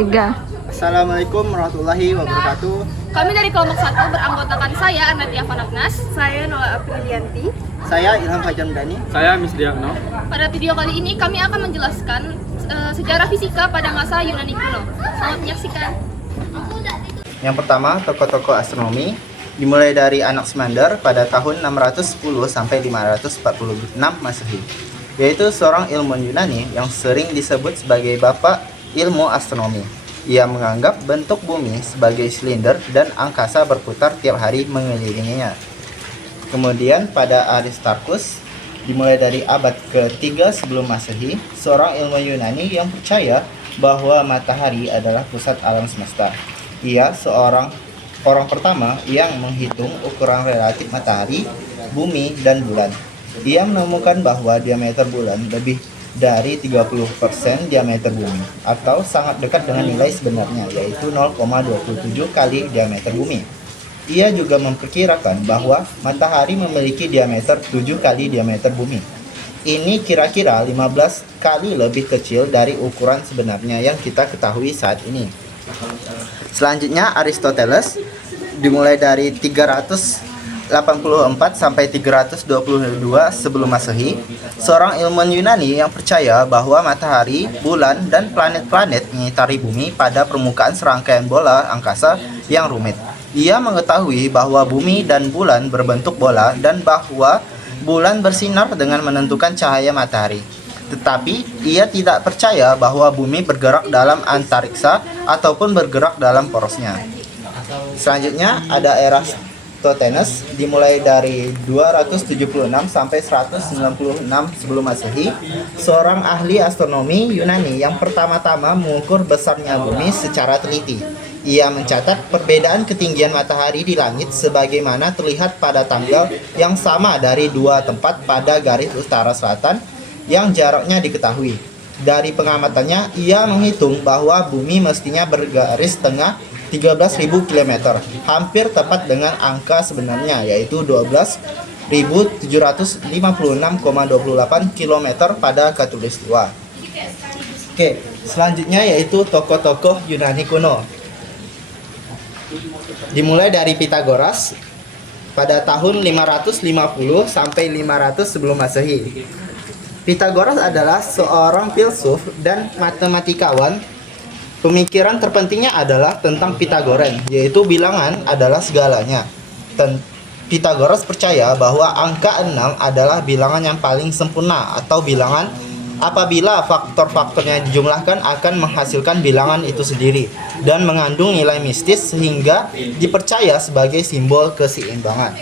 3. Assalamualaikum warahmatullahi wabarakatuh. Kami dari kelompok 1 beranggotakan saya Anatia Fanagnas, saya Nola Aprilianti. Saya Ilham Fajar Mdani. Saya Miss Diagno. Pada video kali ini kami akan menjelaskan sejarah fisika pada masa Yunani kuno. Selamat menyaksikan. Yang pertama, tokoh-tokoh astronomi dimulai dari Anaximander pada tahun 610 sampai 546 Masehi, yaitu seorang ilmuwan Yunani yang sering disebut sebagai bapak ilmu astronomi. Ia menganggap bentuk bumi sebagai silinder dan angkasa berputar tiap hari mengelilinginya. Kemudian pada Aristarchus, dimulai dari abad ke-3 sebelum Masehi, seorang ilmuwan Yunani yang percaya bahwa matahari adalah pusat alam semesta. Ia seorang orang pertama yang menghitung ukuran relatif matahari, bumi, dan bulan. Ia menemukan bahwa diameter bulan lebih dari 30% diameter bumi, atau sangat dekat dengan nilai sebenarnya, yaitu 0,27 kali diameter bumi. Ia juga memperkirakan bahwa matahari memiliki diameter 7 kali diameter bumi. Ini kira-kira 15 kali lebih kecil dari ukuran sebenarnya yang kita ketahui saat ini. Selanjutnya Aristoteles, dimulai dari 384 sampai 322 sebelum Masehi, seorang ilmuwan Yunani yang percaya bahwa matahari, bulan, dan planet-planet mengitari bumi pada permukaan serangkaian bola angkasa yang rumit. Ia mengetahui bahwa bumi dan bulan berbentuk bola dan bahwa bulan bersinar dengan menentukan cahaya matahari. Tetapi ia tidak percaya bahwa bumi bergerak dalam antariksa ataupun bergerak dalam porosnya. Selanjutnya ada Eratosthenes, dimulai dari 276 sampai 196 sebelum Masehi, seorang ahli astronomi Yunani yang pertama-tama mengukur besarnya bumi secara teliti. Ia mencatat perbedaan ketinggian matahari di langit sebagaimana terlihat pada tanggal yang sama dari dua tempat pada garis utara-selatan yang jaraknya diketahui. Dari pengamatannya, ia menghitung bahwa bumi mestinya bergaris tengah 13.000 km, hampir tepat dengan angka sebenarnya, yaitu 12.756,28 km pada khatulistiwa. Oke, selanjutnya yaitu tokoh-tokoh Yunani kuno. Dimulai dari Pythagoras pada tahun 550 sampai 500 sebelum Masehi. Pythagoras adalah seorang filsuf dan matematikawan. Pemikiran terpentingnya adalah tentang Pythagorean, yaitu bilangan adalah segalanya. Pythagoras percaya bahwa angka 6 adalah bilangan yang paling sempurna atau bilangan apabila faktor-faktornya dijumlahkan akan menghasilkan bilangan itu sendiri dan mengandung nilai mistis sehingga dipercaya sebagai simbol keseimbangan.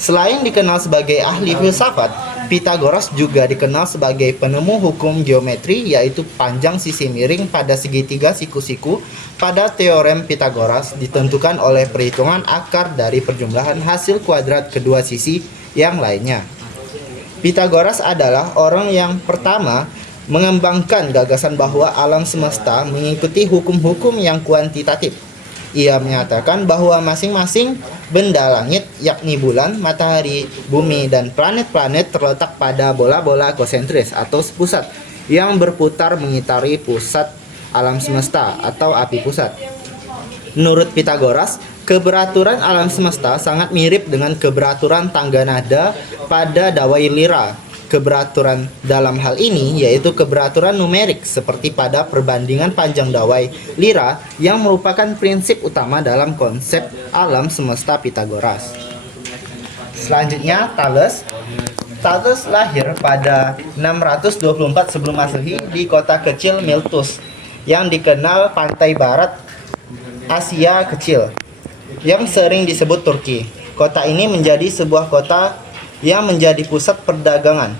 Selain dikenal sebagai ahli filsafat, Pythagoras juga dikenal sebagai penemu hukum geometri, yaitu panjang sisi miring pada segitiga siku-siku pada teorem Pythagoras ditentukan oleh perhitungan akar dari perjumlahan hasil kuadrat kedua sisi yang lainnya. Pythagoras adalah orang yang pertama mengembangkan gagasan bahwa alam semesta mengikuti hukum-hukum yang kuantitatif. Ia menyatakan bahwa masing-masing benda langit, yakni bulan, matahari, bumi, dan planet-planet terletak pada bola-bola konsentris atau pusat yang berputar mengitari pusat alam semesta atau api pusat. Menurut Pythagoras, keberaturan alam semesta sangat mirip dengan keberaturan tangga nada pada dawai lira. Keberaturan dalam hal ini yaitu keberaturan numerik seperti pada perbandingan panjang dawai lira yang merupakan prinsip utama dalam konsep alam semesta Pythagoras. Selanjutnya Thales. Thales lahir pada 624 sebelum Masehi di kota kecil Miletus yang dikenal pantai barat Asia Kecil yang sering disebut Turki. Kota ini menjadi sebuah kota yang menjadi pusat perdagangan.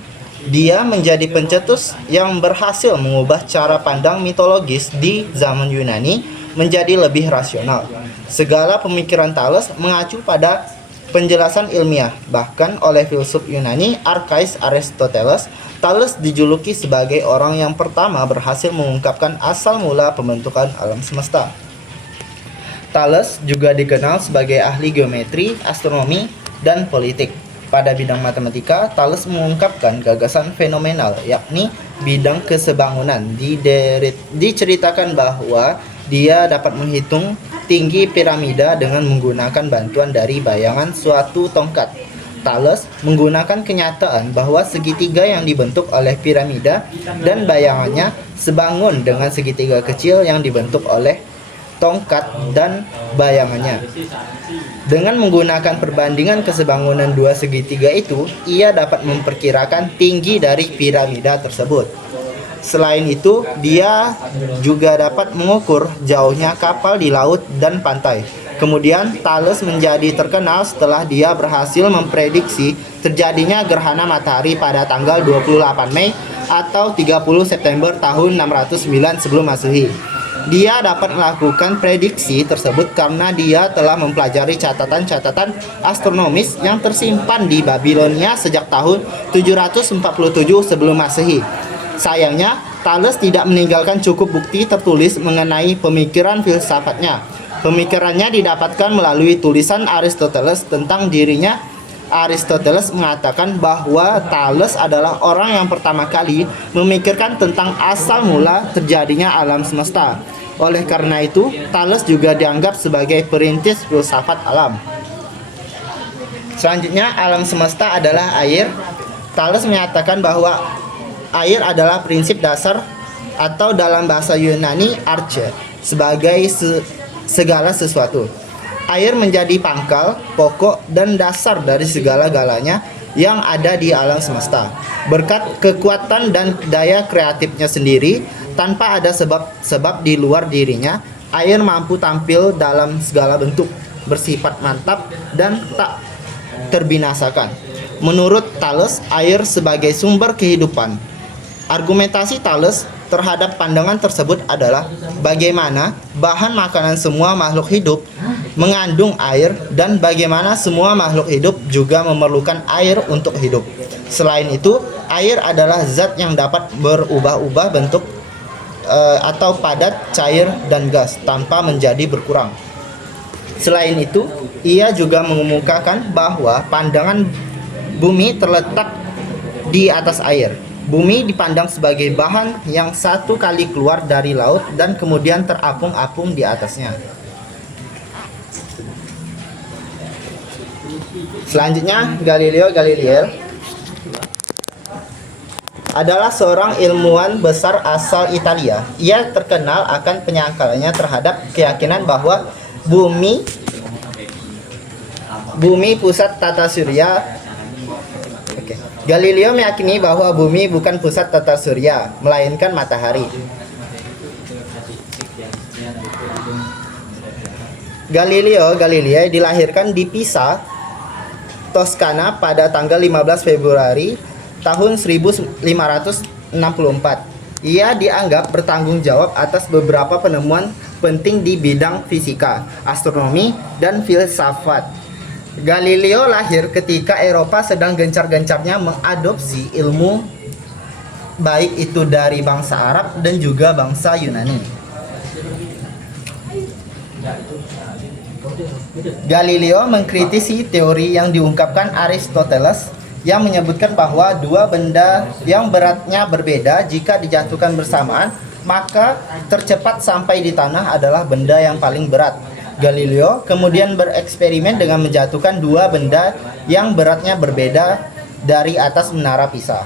Dia menjadi pencetus yang berhasil mengubah cara pandang mitologis di zaman Yunani menjadi lebih rasional. Segala pemikiran Thales mengacu pada penjelasan ilmiah. Bahkan oleh filsuf Yunani Arkais Aristoteles, Thales dijuluki sebagai orang yang pertama berhasil mengungkapkan asal mula pembentukan alam semesta. Thales juga dikenal sebagai ahli geometri, astronomi, dan politik. Pada bidang matematika, Thales mengungkapkan gagasan fenomenal, yakni bidang kesebangunan. Diceritakan bahwa dia dapat menghitung tinggi piramida dengan menggunakan bantuan dari bayangan suatu tongkat. Thales menggunakan kenyataan bahwa segitiga yang dibentuk oleh piramida dan bayangannya sebangun dengan segitiga kecil yang dibentuk oleh tongkat dan bayangannya. Dengan menggunakan perbandingan kesebangunan dua segitiga itu, ia dapat memperkirakan tinggi dari piramida tersebut. Selain itu, dia juga dapat mengukur jauhnya kapal di laut dan pantai. Kemudian, Thales menjadi terkenal setelah dia berhasil memprediksi terjadinya gerhana matahari pada tanggal 28 Mei atau 30 September tahun 609 sebelum Masehi. Dia dapat melakukan prediksi tersebut karena dia telah mempelajari catatan-catatan astronomis yang tersimpan di Babilonia sejak tahun 747 sebelum Masehi. Sayangnya, Thales tidak meninggalkan cukup bukti tertulis mengenai pemikiran filsafatnya. Pemikirannya didapatkan melalui tulisan Aristoteles tentang dirinya. Aristoteles mengatakan bahwa Thales adalah orang yang pertama kali memikirkan tentang asal mula terjadinya alam semesta. Oleh karena itu, Thales juga dianggap sebagai perintis filsafat alam. Selanjutnya, alam semesta adalah air. Thales menyatakan bahwa air adalah prinsip dasar atau dalam bahasa Yunani arche sebagai segala sesuatu. Air menjadi pangkal, pokok, dan dasar dari segala-galanya yang ada di alam semesta. Berkat kekuatan dan daya kreatifnya sendiri, tanpa ada sebab di luar dirinya, air mampu tampil dalam segala bentuk, bersifat mantap, dan tak terbinasakan. Menurut Thales, air sebagai sumber kehidupan. Argumentasi Thales terhadap pandangan tersebut adalah bagaimana bahan makanan semua makhluk hidup mengandung air dan bagaimana semua makhluk hidup juga memerlukan air untuk hidup. Selain itu, air adalah zat yang dapat berubah-ubah bentuk atau padat, cair, dan gas tanpa menjadi berkurang. Selain itu, ia juga mengemukakan bahwa pandangan bumi terletak di atas air. Bumi dipandang sebagai bahan yang satu kali keluar dari laut dan kemudian terapung-apung di atasnya. Selanjutnya, Galileo Galilei adalah seorang ilmuwan besar asal Italia. Ia terkenal akan penyangkalannya terhadap keyakinan bahwa bumi pusat tata surya. Galileo meyakini bahwa bumi bukan pusat tata surya, melainkan matahari. Galileo Galilei dilahirkan di Pisa, Toskana pada tanggal 15 Februari tahun 1564. Ia dianggap bertanggung jawab atas beberapa penemuan penting di bidang fisika, astronomi, dan filsafat. Galileo lahir ketika Eropa sedang gencar-gencarnya mengadopsi ilmu baik itu dari bangsa Arab dan juga bangsa Yunani. Galileo mengkritisi teori yang diungkapkan Aristoteles yang menyebutkan bahwa dua benda yang beratnya berbeda jika dijatuhkan bersamaan, maka tercepat sampai di tanah adalah benda yang paling berat. Galileo kemudian bereksperimen dengan menjatuhkan dua benda yang beratnya berbeda dari atas menara Pisa.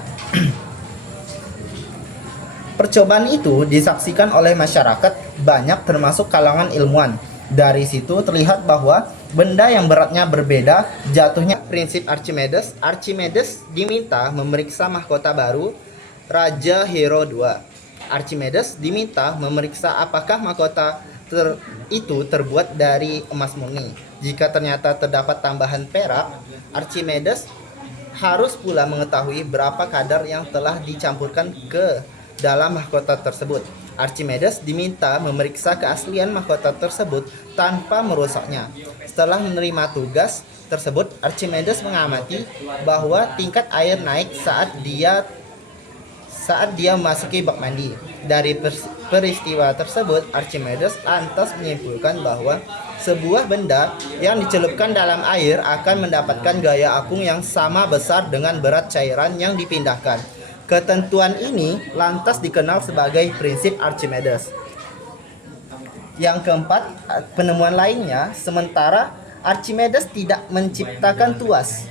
Percobaan itu disaksikan oleh masyarakat banyak termasuk kalangan ilmuwan. Dari situ terlihat bahwa benda yang beratnya berbeda jatuhnya. Prinsip Archimedes. Archimedes diminta memeriksa mahkota baru Raja Hero II. Archimedes diminta memeriksa apakah mahkota itu terbuat dari emas murni. Jika ternyata terdapat tambahan perak, Archimedes harus pula mengetahui berapa kadar yang telah dicampurkan ke dalam mahkota tersebut. Archimedes diminta memeriksa keaslian mahkota tersebut tanpa merusaknya. Setelah menerima tugas tersebut, Archimedes mengamati bahwa tingkat air naik saat dia memasuki bak mandi. Dari peristiwa tersebut, Archimedes lantas menyimpulkan bahwa sebuah benda yang dicelupkan dalam air akan mendapatkan gaya apung yang sama besar dengan berat cairan yang dipindahkan. Ketentuan ini lantas dikenal sebagai prinsip Archimedes. Yang keempat, penemuan lainnya, sementara Archimedes tidak menciptakan tuas.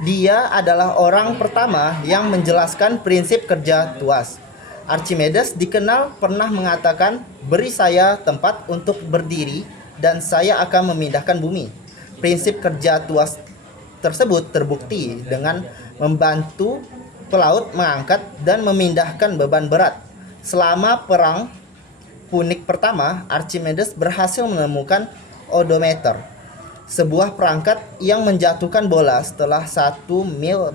Dia adalah orang pertama yang menjelaskan prinsip kerja tuas. Archimedes dikenal pernah mengatakan, "Beri saya tempat untuk berdiri dan saya akan memindahkan bumi." Prinsip kerja tuas tersebut terbukti dengan membantu pelaut mengangkat dan memindahkan beban berat. Selama Perang Punik pertama, Archimedes berhasil menemukan odometer, sebuah perangkat yang menjatuhkan bola setelah 1 mil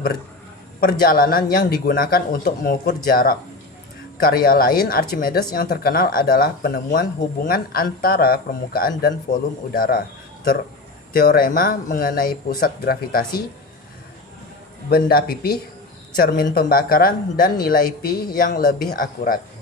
perjalanan yang digunakan untuk mengukur jarak. Karya lain Archimedes yang terkenal adalah penemuan hubungan antara permukaan dan volume udara, teorema mengenai pusat gravitasi, benda pipih, cermin pembakaran, dan nilai pi yang lebih akurat.